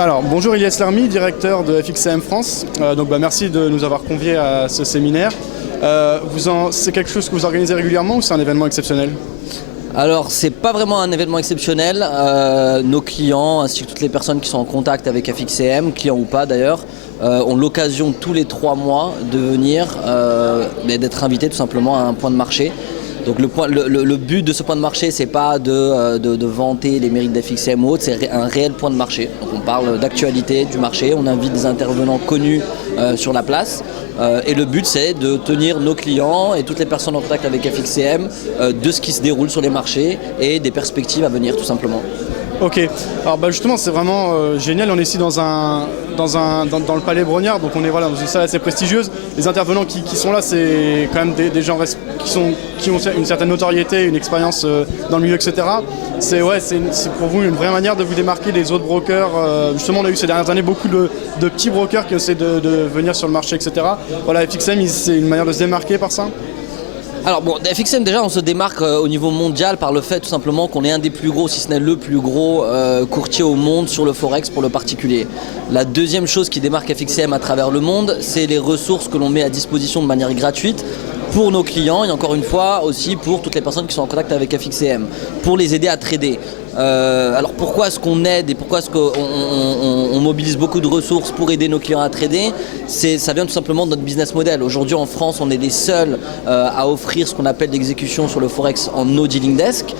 Alors, bonjour Ilyes Larmi, directeur de FXCM France. Merci de nous avoir conviés à ce séminaire. C'est quelque chose que vous organisez régulièrement ou c'est un événement exceptionnel ? Alors, c'est pas vraiment un événement exceptionnel. Nos clients, ainsi que toutes les personnes qui sont en contact avec FXCM, clients ou pas d'ailleurs, ont l'occasion tous les 3 mois de venir et d'être invités tout simplement à un point de marché. Donc le but de ce point de marché, c'est pas de vanter les mérites d'FXCM ou autre, c'est un réel point de marché. Donc on parle d'actualité du marché, on invite des intervenants connus sur la place. Et le but, c'est de tenir nos clients et toutes les personnes en contact avec FXCM de ce qui se déroule sur les marchés et des perspectives à venir tout simplement. Ok, alors justement c'est vraiment génial, on est ici dans le Palais Brognard, donc on est dans une salle assez prestigieuse. Les intervenants qui sont là, c'est quand même des gens qui ont une certaine notoriété, une expérience dans le milieu, etc. C'est pour vous une vraie manière de vous démarquer des autres brokers. Justement, on a eu ces dernières années beaucoup de petits brokers qui essaient de venir sur le marché, etc. Voilà, FXCM, c'est une manière de se démarquer par ça ? Alors FXCM déjà on se démarque au niveau mondial par le fait tout simplement qu'on est un des plus gros, si ce n'est le plus gros courtier au monde sur le Forex pour le particulier. La deuxième chose qui démarque FXCM à travers le monde, c'est les ressources que l'on met à disposition de manière gratuite pour nos clients et encore une fois aussi pour toutes les personnes qui sont en contact avec FXCM, pour les aider à trader. Alors pourquoi est-ce qu'on aide et pourquoi est-ce qu'on mobilise beaucoup de ressources pour aider nos clients à trader ? Ça vient tout simplement de notre business model. Aujourd'hui en France, on est les seuls à offrir ce qu'on appelle l'exécution sur le Forex en no dealing desk.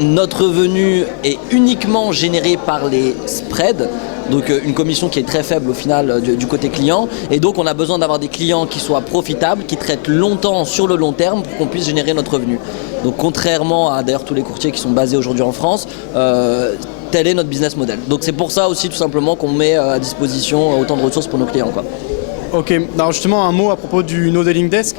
Notre revenu est uniquement généré par les spreads. Donc une commission qui est très faible au final du côté client, et donc on a besoin d'avoir des clients qui soient profitables, qui traitent longtemps sur le long terme pour qu'on puisse générer notre revenu. Donc contrairement à d'ailleurs tous les courtiers qui sont basés aujourd'hui en France, tel est notre business model. Donc c'est pour ça aussi tout simplement qu'on met à disposition autant de ressources pour nos clients, quoi. Ok, alors justement un mot à propos du No Dealing Desk,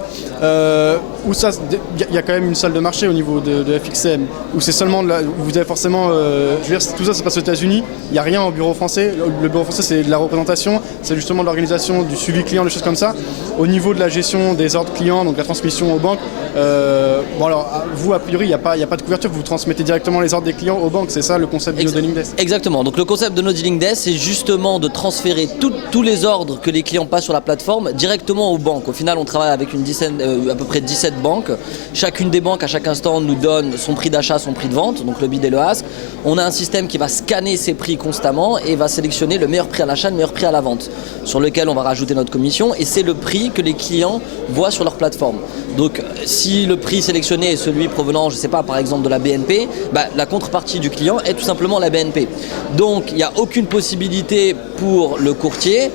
où ça, il y a quand même une salle de marché au niveau de FXCM, où c'est seulement, vous avez forcément, je veux dire, tout ça se passe aux États-Unis, il n'y a rien au bureau français, le bureau français c'est de la représentation, c'est justement de l'organisation, du suivi client, des choses comme ça. Au niveau de la gestion des ordres clients, donc la transmission aux banques, vous a priori il n'y a pas de couverture, vous transmettez directement les ordres des clients aux banques, c'est ça le concept du No Dealing Desk ? Exactement, donc le concept de No Dealing Desk c'est justement de transférer tous les ordres que les clients passent sur la plateforme directement aux banques. Au final, on travaille avec à peu près 17 banques. Chacune des banques, à chaque instant, nous donne son prix d'achat, son prix de vente, donc le bid et le ask. On a un système qui va scanner ces prix constamment et va sélectionner le meilleur prix à l'achat, le meilleur prix à la vente, sur lequel on va rajouter notre commission, et c'est le prix que les clients voient sur leur plateforme. Donc, si le prix sélectionné est celui provenant, je ne sais pas, par exemple de la BNP, la contrepartie du client est tout simplement la BNP. Donc, il n'y a aucune possibilité pour le courtier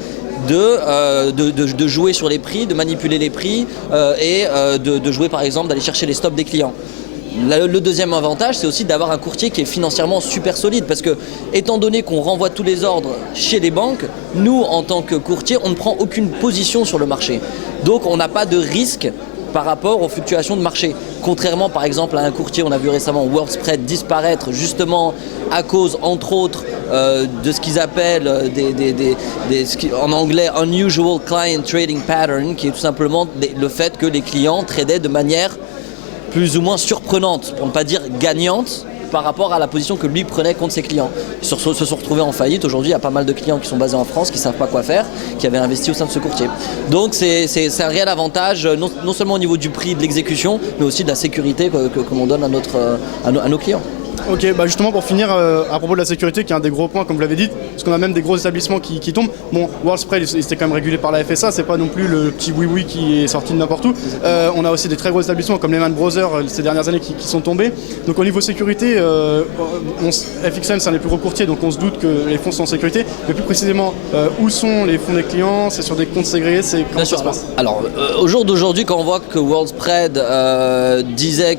de jouer sur les prix, de manipuler les prix et de jouer par exemple, d'aller chercher les stops des clients. Le deuxième avantage, c'est aussi d'avoir un courtier qui est financièrement super solide parce que, étant donné qu'on renvoie tous les ordres chez les banques, nous, en tant que courtier, on ne prend aucune position sur le marché. Donc, on n'a pas de risque par rapport aux fluctuations de marché. Contrairement par exemple à un courtier, on a vu récemment World Spread disparaître justement à cause entre autres de ce qu'ils appellent en anglais unusual client trading pattern, qui est tout simplement le fait que les clients tradaient de manière plus ou moins surprenante, pour ne pas dire gagnante, par rapport à la position que lui prenait contre ses clients. Ils se sont retrouvés en faillite. Aujourd'hui, il y a pas mal de clients qui sont basés en France, qui ne savent pas quoi faire, qui avaient investi au sein de ce courtier. Donc c'est un réel avantage, non seulement au niveau du prix de l'exécution, mais aussi de la sécurité que l'on donne à nos clients. Ok, justement pour finir, à propos de la sécurité, qui est un des gros points comme vous l'avez dit, parce qu'on a même des gros établissements qui tombent. Bon, World Spread, il était quand même régulé par la FSA, c'est pas non plus le petit oui-oui qui est sorti de n'importe où. On a aussi des très gros établissements comme Lehman Brothers ces dernières années qui sont tombés. Donc au niveau sécurité, FXCM c'est un des plus gros courtiers, donc on se doute que les fonds sont en sécurité. Mais plus précisément, où sont les fonds des clients ? C'est sur des comptes ségrégés, comment ça se passe ? Alors, au jour d'aujourd'hui, quand on voit que World Spread disait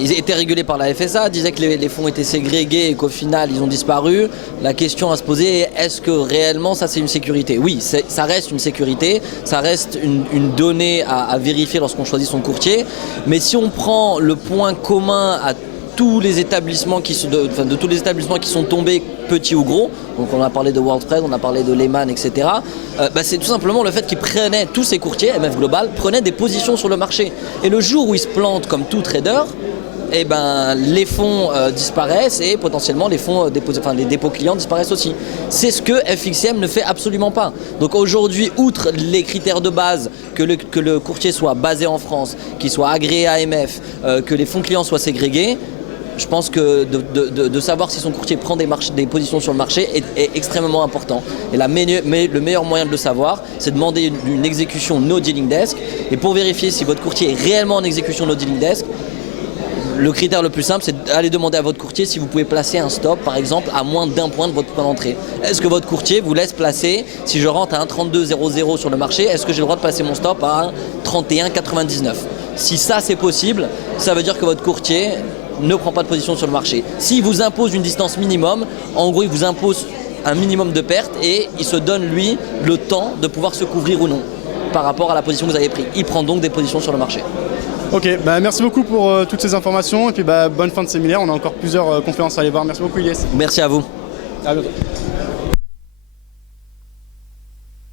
ils étaient régulés par la FSA, disait que les fonds étaient ségrégés et qu'au final ils ont disparu, la question à se poser est, est-ce que réellement ça c'est une sécurité ? Oui, ça reste une sécurité, ça reste une donnée à vérifier lorsqu'on choisit son courtier, mais si on prend le point commun à tous les établissements de tous les établissements qui sont tombés, petits ou gros, donc on a parlé de World Spread, on a parlé de Lehman, etc. C'est tout simplement le fait qu'ils prenaient, tous ces courtiers, MF Global, prenaient des positions sur le marché. Et le jour où ils se plantent comme tout trader, eh ben, les fonds disparaissent et potentiellement les fonds les dépôts clients disparaissent aussi. C'est ce que FXCM ne fait absolument pas. Donc aujourd'hui, outre les critères de base, que le courtier soit basé en France, qu'il soit agréé AMF, que les fonds clients soient ségrégés, je pense que de savoir si son courtier prend des positions sur le marché est extrêmement important. Et le meilleur moyen de le savoir, c'est de demander une exécution no dealing desk. Et pour vérifier si votre courtier est réellement en exécution no dealing desk, le critère le plus simple, c'est d'aller demander à votre courtier si vous pouvez placer un stop, par exemple, à moins d'1 point de votre point d'entrée. Est-ce que votre courtier vous laisse placer, si je rentre à 1,3200 sur le marché, est-ce que j'ai le droit de placer mon stop à 1,3199? Si ça c'est possible, ça veut dire que votre courtier ne prend pas de position sur le marché. S'il vous impose une distance minimum, en gros il vous impose un minimum de perte et il se donne lui le temps de pouvoir se couvrir ou non par rapport à la position que vous avez prise. Il prend donc des positions sur le marché. Ok, merci beaucoup pour toutes ces informations et puis bonne fin de séminaire. On a encore plusieurs conférences à aller voir. Merci beaucoup Ilyes. Merci à vous. À bientôt.